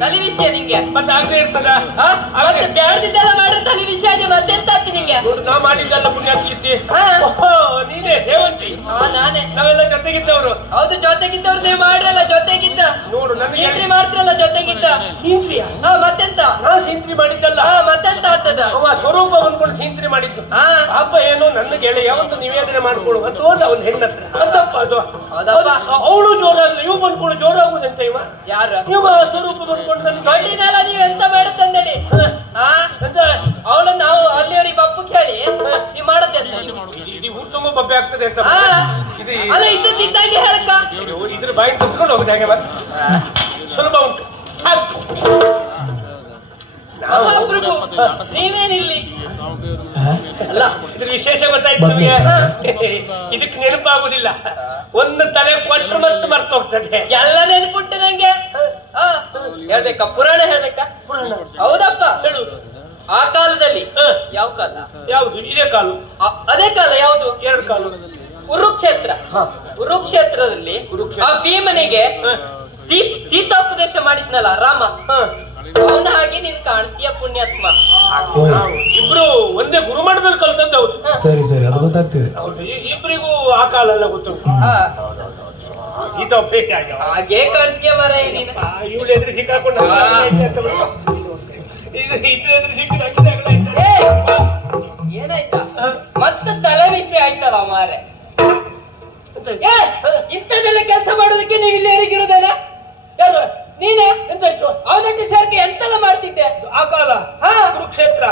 ತಲೆ ವಿಷಯ ನಿಂಗೆ? ಮತ್ತೆ ಇರ್ತದ ಹಾ? ಮತ್ತೆ ಬ್ಯಾಡ್ದಿದ್ದೆಲ್ಲ ಮಾಡ್ರೆ ತಲೆ ವಿಷಯ ಇದೆ ಮತ್ತೆಂತ ಆಗ್ತಿ ನಿಂಗೆ ನಾ ಮಾಡಿದ್ದಲ್ಲ ಪುಣ್ಯಾತ್ಕೀರ್ತಿ. ಓಹೋ ನೀನೇ ದೇವಂತಿ ಹಾ ನಾನೇ ನಾವೆಲ್ಲ ಜೊತೆಗಿದ್ದವರು ಹೌದು ಜೊತೆಗಿದ್ದವ್ರು ನೀವು ಮಾಡ್ರಲ್ಲ ಜೊತೆಗಿದ್ದ ನೋಡು ನನಗೆ ಎಂಟ್ರಿ ಮಾಡ್ತಿರಲ್ಲ ಜೊತೆಗಿದ್ದ ಹಾ ಮತ್ತೆಂತ ನಾ ಚಿಂತನೆ ಮಾಡಿದ್ದಲ್ಲ. ಮತ್ತೆಂತ ಆಗ್ತದ? ಅವ ಸ್ವರೂಪ ಬಂದ್ಕೊಂಡು ಸೀಂತ್ರಿ ಮಾಡಿದ್ದು. ಹಾ. ಪಾಪ ಏನು ನನ್ನ ಗೆಳೆಯ ಒಂದು ನಿವೇದನೆ ಮಾಡ್ಕೊಳ್ಳು ಅಂತ ಹೋದ ಅವನ ಹೆಣ್ಣತ್ರ. ಅದಪ್ಪ ಅದು. ಅವಳು ಜೋರಾದ್ರೆ ಇವು ಬಂದ್ಕೊಂಡು ಜೋರಾಗುದಂತ ಇವ? ಯಾರ? ಇವ ಸ್ವರೂಪ ಬಂದ್ಕೊಂಡು ನನ್ನ ಗಂಡಿನೆಲ್ಲ ನೀವು ಎಂತ ಅಂತ ಅವಳು ನಾವು ಅಲ್ಲಿಯವರಿಗೆ ಪಪ್ಪು ಕೇಳಿ. ನೀವು ಮಾಡತ್ತೆ ಇದು ಊರು ತುಂಬ ಬಬ್ಬೆ ಆಗ್ತದೆ ಅಂತ ಹಾ. ಇದು ಅಲ್ಲ ಹೇಳಕ್ಕ? ಇದ್ರ ಬಾಯಿ ತುತ್ಕೊಂಡು ಹೋಗುದು ಹಾಗೆ ಮತ್ತೆ ಎಲ್ಲ ನೆನ್ಪುಂಟು ನಂಗೆ. ಹೇಳ್ಬೇಕಾ? ಪುರಾಣ ಹೇಳ್ಬೇಕಾ? ಹೌದಪ್ಪ. ಹೇಳು. ಆ ಕಾಲದಲ್ಲಿ. ಹ, ಯಾವ ಕಾಲ? ಯಾವುದು? ಇದೇ ಕಾಲ. ಅದೇ ಕಾಲ ಯಾವುದು? ಎರಡು ಕಾಲ. ಕುರುಕ್ಷೇತ್ರ. ಕುರುಕ್ಷೇತ್ರದಲ್ಲಿ ಕುರುಕ್ಷೇತ್ರ. ಆ ಭೀಮನಿಗೆ ಸೀತಾಪದೇಶ ಮಾಡಿದ್ನಲ್ಲ ರಾಮ. ಅವನ ಹಾಗೆ ನೀನ್ ಕಾಣ್ತೀಯ ಪುಣ್ಯಾತ್ಮ. ಇಬ್ರು ಒಂದೇ ಗುರುಮಠದಲ್ಲಿ ಕಲ್ತದ್ದು ಹೌದು. ಸರಿ ಸರಿ. ಅದು ಗೊತ್ತಾಗ್ತಿದೆ. ಇಬ್ರಿಗೂ ಆ ಕಾಲ ಎಲ್ಲ ಗೊತ್ತುಂಟು. ಆಗ್ಯಾವ ಹಾಗೆ ಮರ ನೀನು? ಇವಳು ಎದುರು ಸಿಕ್ಕಾಕೊಂಡು. ಇದು ಇದು ಎದುರು ಸಿಕ್ಕಿದ ಅಕ್ಕಿದಾಗಲೇ ಆಯ್ತು. ಏ, ಏನಾಯ್ತಾ? ಮತ್ತೆ ತಲೆ ವಿಷಯ ಆಯ್ತಲ್ಲ ಮಾರೆ. ಇಂಥದ್ದೆಲ್ಲ ಕೆಲಸ ಮಾಡೋದಕ್ಕೆ ನೀವು ಇಲ್ಲಿ ಇರುದಲ್ಲ? ಯಾರು? ನೀನೆ? ಎಂತಾಯ್ತು? ಅವನೊಟ್ಟಿಗೆ ಸೇರ್ಕೆ ಎಂತೆಲ್ಲ ಮಾಡ್ತಿದ್ದೆ? ಆ ಕಾಲ ಹಾ. ಕುರುಕ್ಷೇತ್ರ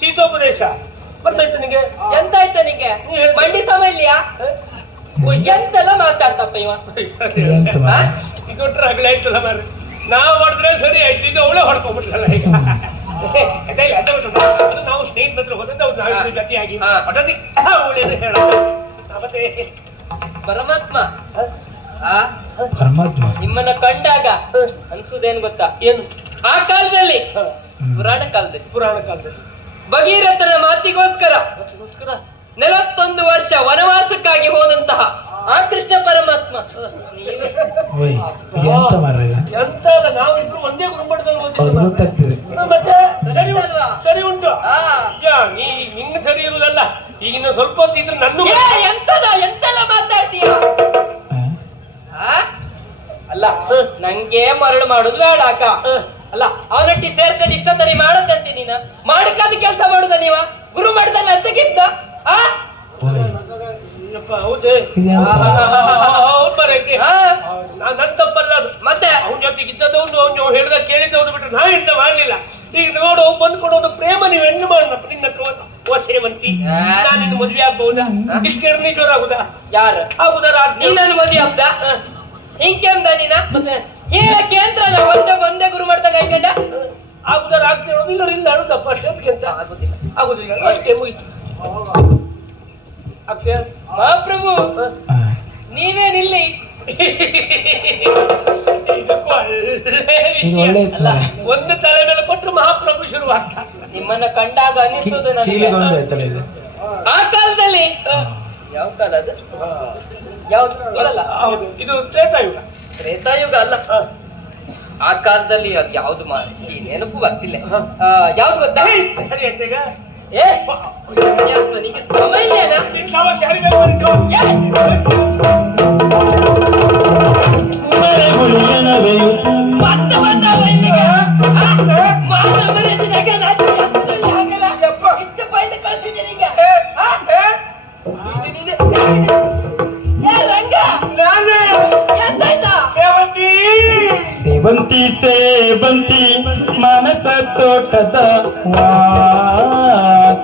ಶೀತೋಪದೇಶ. ಬರ್ತಾಯ್ತು ನಿಂಗೆ? ಎಂತಾಯ್ತ ನಿಂಗೆ? ಬಂಡಿ ಸಮ ಸಮಯಲಿಯಾ ಎಂತೆಲ್ಲ ಮಾತಾಡ್ತಪ್ಪ ಇವ? ಇದು ಹಗಲೇ ಆಯ್ತಲ್ಲ ಮಾರ್ರೆ. ನಾವು ಹೊಡೆದ್ರೆ ಸರಿ ಆಯ್ತು ಈಗ ಅವಳೇ ಹೊಡ್ಕೊಂಡ್ಬಿಟ್ಲಲ್ಲ ಈಗ. ನಾವು ಸ್ನೇಹಿತರ ನಾವು ಇಬ್ರು ಜೊತೆಯಾಗಿ. ಮತ್ತೆ? ಪರಮಾತ್ಮ. ಆ? ಪರಮಾತ್ಮ. ನಿಮ್ಮನ್ನ ಕಂಡಾಗ ಅನ್ಸುದೇನ್ ಗೊತ್ತಾ? ಏನು? ಆ ಕಾಲದಲ್ಲಿ ಪುರಾಣ ಕಾಲದಲ್ಲಿ. ಪುರಾಣ ಕಾಲದಲ್ಲಿ. ಭಗೀರಥನ ಮಾತಿಗೋಸ್ಕರ ನಲವತ್ತೊಂದು ವರ್ಷ ವನವಾಸಕ್ಕಾಗಿ ಹೋದಂತಹ ಆ ಕೃಷ್ಣ ಪರಮಾತ್ಮ. ಎಂತ ಅಲ್ಲ, ನಾವು ಇಬ್ರು ಒಂದೇ ಗುರುಮಠದಲ್ಲಿ ಅದು ಓದಿದ್ದು ಮತ್ತೆ ಸರಿ ಉಂಟು. ಸರಿ ಉಂಟು. ನೀ ನಿನ್ನ ಸರಿ ಇರುವುದಲ್ಲ. ಈಗ ಇನ್ನು ಸ್ವಲ್ಪ ಹೊತ್ತಿದ್ರು ನನ್ನ ಎಂತದ ಎಂತೆಲ್ಲ ಮಾತಾಡ್ತೀಯ? ಅಲ್ಲ ನಂಗೆ ಮರಳು ಮಾಡುದು ಬೇಡ ಅಕ್ಕ. ಅಲ್ಲ ಅವನೊಟ್ಟಿ ಸೇರ್ಕೊಂಡು ಸರಿ ಮಾಡದಂತೆ ನೀನ. ಮಾಡಕ್ಕಾದ ಕೆಲಸ ಮಾಡುದ ನೀವ? ಗುರು ಮಾಡ್ದಲ್ಲ ಅದಕ್ಕಿಂತ ಆ ಓಯ್ ಅಯ್ಯಪ್ಪ, ಹೌದೇ ಇದು ಎಂತ ಹೌದು ಮಾರೈತಿ. ಆ? ನಾ- ನನ್ ತಪ್ಪಲ್ಲ ಮತ್ತೆ ಅವನ ಜೊತೆಗೆ ಇದ್ದದವನು ಅವನು ಹೇಳ್ದ ಕೇಳಿದವನು ಬಿಟ್ಟರೆ ನಾ ಇಂತ ಮಾಡಲಿಲ್ಲ. ಈಗ ನೋಡು ಬಂದ್ ಕೊಡೋದು ಪ್ರೇಮ ನೀವು ಹೆಣ್ಣು ಮಾಡಪ್ಪ ನಿನ್ನ ಓ ಸೇವಂತಿ. ನಾನು ನಿನ್ನ ಮದುವೆ ಆಗ್ಬಹುದಾ? ಇಷ್ಟು ಕೇಳಿದ್ರೆ ಜೋರ ಆಗುದಾ? ಯಾರು? ಆಗುದಾ ನನ್ನ ಮದುವೆ ಹಿಂಗೆ ಅಂದ ನೀನ? ಹೇಳಕ್ಕೆ ಅಂತ ಒಂದೇ ಒಂದೇ ಗುರು ಮಾಡ್ದಾಗ ಐಕಂಡ ಆಗುದಾ ರಾತ್ರಿ ಇಲ್ಲ ಇಲ್ಲ ಅಳುದಪ್ಪ ಅಷ್ಟೊತ್ತಿಗೆ ಅಂತ. ಆಗುದಿಲ್ಲ. ಆಗುದಿಲ್ಲ ಅಷ್ಟೇ ಮುಗಿತು. ಮಹಾಪ್ರಭು. ನೀವೇನಿಲ್ಲಿ ಇದು ಒಳ್ಳೆ ಇತ್ತು ಅಲ್ಲ. ಒಂದು ತಲೆ ಮೇಲೆ ಕೊಟ್ಟರು ಮಹಾಪ್ರಭು ಶುರುವಾಗ್ತ. ನಿಮ್ಮನ್ನ ಕಂಡಾಗ ಅನಿಸೋದು ನನಗೆ. ಇದು. ಆ ಕಾಲದಲ್ಲಿ. ಯಾವ ಕಾಲ ಅದು? ಯಾವ್ದು? ಹೇಳಲ್ಲ. ಹೌದು ಇದು ತ್ರೇತಾಯುಗ. ತ್ರೇತಾಯುಗ ಅಲ್ಲ. ಆ ಕಾಲದಲ್ಲಿ ಅದು ಯಾವ್ದು ಮಹರ್ಷಿ ನೆನಪು ಬರ್ತಿಲ್ಲ. ಆ, ಯಾವ್ದು ಗೊತ್ತಾ? ಸರಿ ಆಯ್ತು ಈಗ ಏ ಯಾವ್ದು ನಿನಗೆ ಸಮಯನೇನಾ? ನಿನ್ ಸಾವಾಸ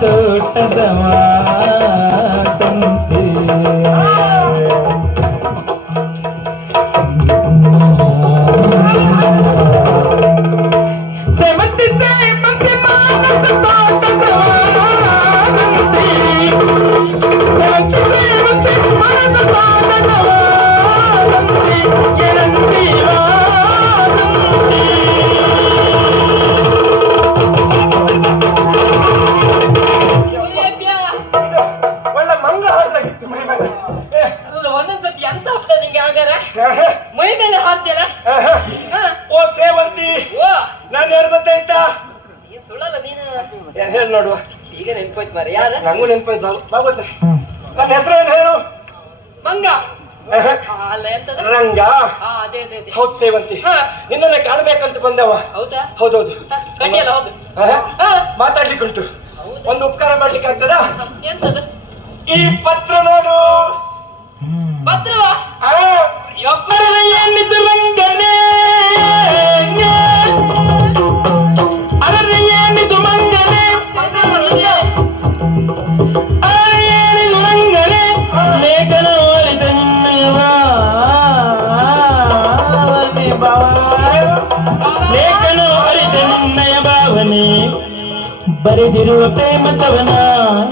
ತೋಟದವಾ ಮಾರ ಯಾರ? ನಂಗೂ ನೆನಪಾಯ್ತು ಬಾಗುತ್ತ ನನ್ನ ಹೆಸರು ಏನು ಹೇಳು? ಮಂಗ. ಆ, ಅಲ್ಲ ಎಂತದ? ರಂಗ. ಹಾ ಅದೇ ಅದೇ ಅದೇ. ಹೌದು ಸೇವಂತಿ. ಹಾ. ನಿನ್ನನ್ನ ಕಾಣಬೇಕಂತ ಬಂದವ. ಹೌದಾ? ಹೌದೌದು ಹ, ಕಡ್ಡಿಯಲ್ಲ ಹೌದು. ಆಹಾ, ಹಾ. ಮಾತಾಡ್ಲಿಕ್ಕುಂಟು. ಹೌದಾ? ಒಂದು ಉಪಕಾರ ಮಾಡ್ಲಿಕ್ಕೆ ಆಗ್ತದಾ ಎಂತದ? ಈ ಪತ್ರ ನೋಡು. ಬರೆದಿರುವ ಪ್ರೇಮತವನ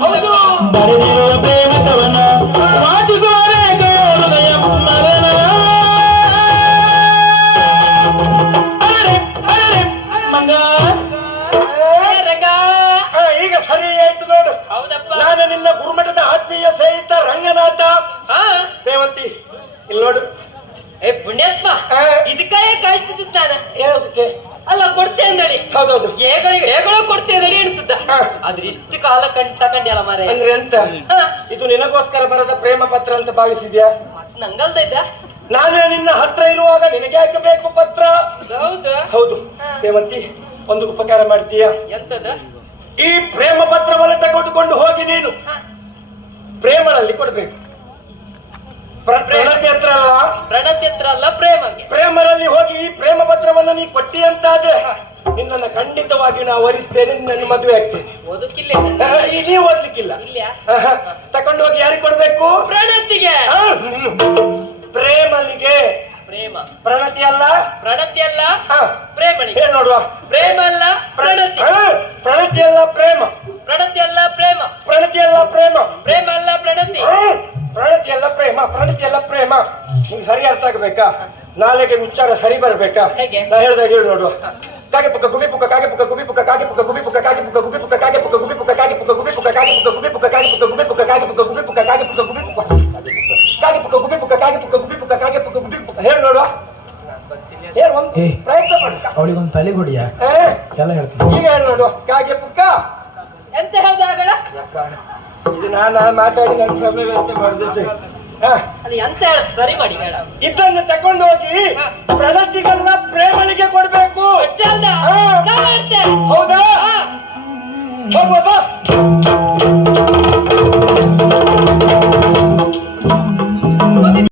ಹೌದು. ಬರೆದಿರುವ ಪ್ರೇಮತವನ ವಾಚಿಸುವರೆ ಹೃದಯ ಮರಣ. ಅರೆ ಅರೆ ಮಂಗ. ಏ, ರಂಗ. ಆ, ಈಗ ಸರಿ ಆಯ್ತು ನೋಡು. ಹೌದಪ್ಪ. ನಾನು ನಿನ್ನ ಗುರುಮಠದ ಆತ್ಮೀಯ ಸಹಿತ ರಂಗನಾಥ. ಹಾ. ಸೇವಂತಿ ಇಲ್ಲಿ ನೋಡು. ಏ ಪುಣ್ಯಾತ್ಮ. ಕಾಯ್ತಿದ್ದ ನಾನು ಅಲ್ಲ ಕೊಡ್ತೇನೆ ಹೇಳಿ. ಹೌದೌದು. ಏಗಳು ಕೊಡ್ತೇನೆ ಹೇಳಿ ಎಣಿಸುತ್ತ ಹಾ. ಆದ್ರೆ ಇಷ್ಟು ಕಾಲ ಕಂಡು ತಕೊಂಡ್ಯಲ್ಲ ಮಾರ ಅಂದ್ರೆ ಎಂತ? ಇದು ನಿನಗೋಸ್ಕರ ಬರದ ಪ್ರೇಮ ಪತ್ರ ಅಂತ ಭಾವಿಸಿದ್ಯಾ? ನಂಗಲ್ದ ಇದ್ದ ನಾನೇ ನಿನ್ನ ಹತ್ರ ಇರುವಾಗ ನಿನಗೆ ಯಾಕೆ ಬೇಕು ಪತ್ರ? ಹೌದು? ಹೌದು. ಸೇವಂತಿ ಒಂದು ಉಪಕಾರ ಮಾಡ್ತೀಯಾ? ಎಂತದ? ಈ ಪ್ರೇಮ ಪತ್ರವನ್ನು ತಗೊಂಡುಕೊಂಡು ಹೋಗಿ ನೀನು. ಪ್ರೇಮರಲ್ಲಿ ಪ್ರೇಮನಲ್ಲಿ ಕೊಡ್ಬೇಕು. ಪ್ರ- ಪ್ರಣತಿ ಹತ್ರ ಅಲ್ಲ? ಪ್ರಣತಿ ಹತ್ರ ಅಲ್ಲ ಪ್ರೇಮಗೆ ಪ್ರೇಮರಲ್ಲಿ ಹೋಗಿ ಈ ಪ್ರೇಮ ಪತ್ರವನ್ನು ನೀ ಕೊಟ್ಟಿ ಅಂತಾದ್ರೆ? ನಿನ್ನನ್ನು ಖಂಡಿತವಾಗಿ ನಾವು ವರಿಸ್ತೇನೆ ನನ್ನ ಮದುವೆ ಆಗ್ತೇನೆ. ಓದಕ್ಕಿಲ್ಲ ನೀವು ಓದ್ಲಿಕ್ಕಿಲ್ಲ. ಇಲ್ಯಾ ತಕೊಂಡು ಹೋಗಿ ಯಾರಿಗೆ ಕೊಡ್ಬೇಕು? ಪ್ರಣತಿಗೆ? ಪ್ರೇಮನಿಗೆ. ಪ್ರೇಮ. ಪ್ರಣತಿ ಅಲ್ಲ? ಪ್ರಣತಿ ಅಲ್ಲ? ಪ್ರೇಮನಿಗೆ. ನೋಡುವ. ಪ್ರೇಮ ಅಲ್ಲ ಪ್ರಣತಿ. ಪ್ರಣತಿ ಅಲ್ಲ ಪ್ರೇಮ. ಪ್ರಣತಿ ಅಲ್ಲ ಪ್ರೇಮ. ಪ್ರಣತಿ ಅಲ್ಲ ಪ್ರೇಮ. ಪ್ರೇಮ ಅಲ್ಲ ಪ್ರಣತಿ. ಪ್ರಣತಿ ಅಲ್ಲ ಪ್ರೇಮ. ಪ್ರಣತಿ ಅಲ್ಲ ಪ್ರೇಮ. ನಿಮ್ಗೆ ಸರಿ ಅರ್ಥ ಆಗ್ಬೇಕಾ? ನಾಳೆಗೆ ವಿಚಾರ ಸರಿ ಬರ್ಬೇಕಾ? ಹೇಗೆ? ನಾ ಹೇಳ್ದಾಗ ಹೇಳಿ ನೋಡುವ. ಕಾಗೆ ಪುಕ್ಕ ಗುಬಿ ಪುಕ್ಕ ಕಾಗೆ ಪುಕ್ಕ ಗುಬಿ ಪುಕ್ಕ ಕಾಗೆ ಪುಕ್ಕ ಗುಬಿ ಪುಕ್ಕ ಕಾಗೆ ಪುಕ್ಕ ಗುಬಿ ಪುಕ್ಕ ಕಾಗೆ ಪುಕ್ಕ ಗುಬಿ ಪುಕ್ಕ ಕಾಗೆ ಪುಕ್ಕ ಗುಬಿ ಪುಕ್ಕ ಕಾಗೆ ಪುಕ್ಕ ಗುಬಿ ಪುಕ್ಕ ಕಾಗೆ ಪುಕ್ಕ ಗುಬಿ ಪುಕ್ಕ ಕಾಗೆ ಪುಕ್ಕ ಗುಬಿ ಪುಕ್ಕ ಕಾಗೆ ಪುಕ್ಕ ಗುಬಿ ಪುಕ್ಕ ಕಾಗೆ ಪುಕ್ಕ ಗುಬಿ puka ಕಾಗೆ ಪುಕ್ಕ ಗುಬಿ puka ಕಾಗೆ ಪುಕ್ಕ ಗುಬಿ ಪುಕ್ಕ ಹೇಳಿ ನೋಡುವ ಹೇಳಿ ಒಂದು. ಪ್ರಯತ್ನ ಮಾಡ್ಕ ಅವಳಿಗೊಂದು ತಲೆ ಕೊಡಿಯ ಎಲ್ಲ ಹೇಳ್ತೀನಿ ಈಗ ಹೇಳಿ ನೋಡುವ ಕಾಗೆ ಪುಕ್ಕ ಎಂತ ಹೇಳ್ದಾಗಳ ಇದು ನಾನು ಮಾತಾಡಿ ನನ್ನ ಸಮಯ ವ್ಯವಸ್ಥೆ ಮಾಡಿದ್ದೆ ಅದು ಎಂತ ಹೇಳುದು ಸರಿ ಮಾಡಿ ಮೇಡಮ್ ಇದನ್ನು ತಕೊಂಡು ಹೋಗಿ ಪ್ರಗತಿಗೆಲ್ಲ ಪ್ರೇಮಳಿಗೆ ಕೊಡ್ಬೇಕು ಅಷ್ಟೇ ಅಲ್ಲ ನಾವ್ ಹೇಳ್ತೇವೆ. ಹೌದಾ ಹಾ. ಹೋಗ್ವಾ ಬಾ.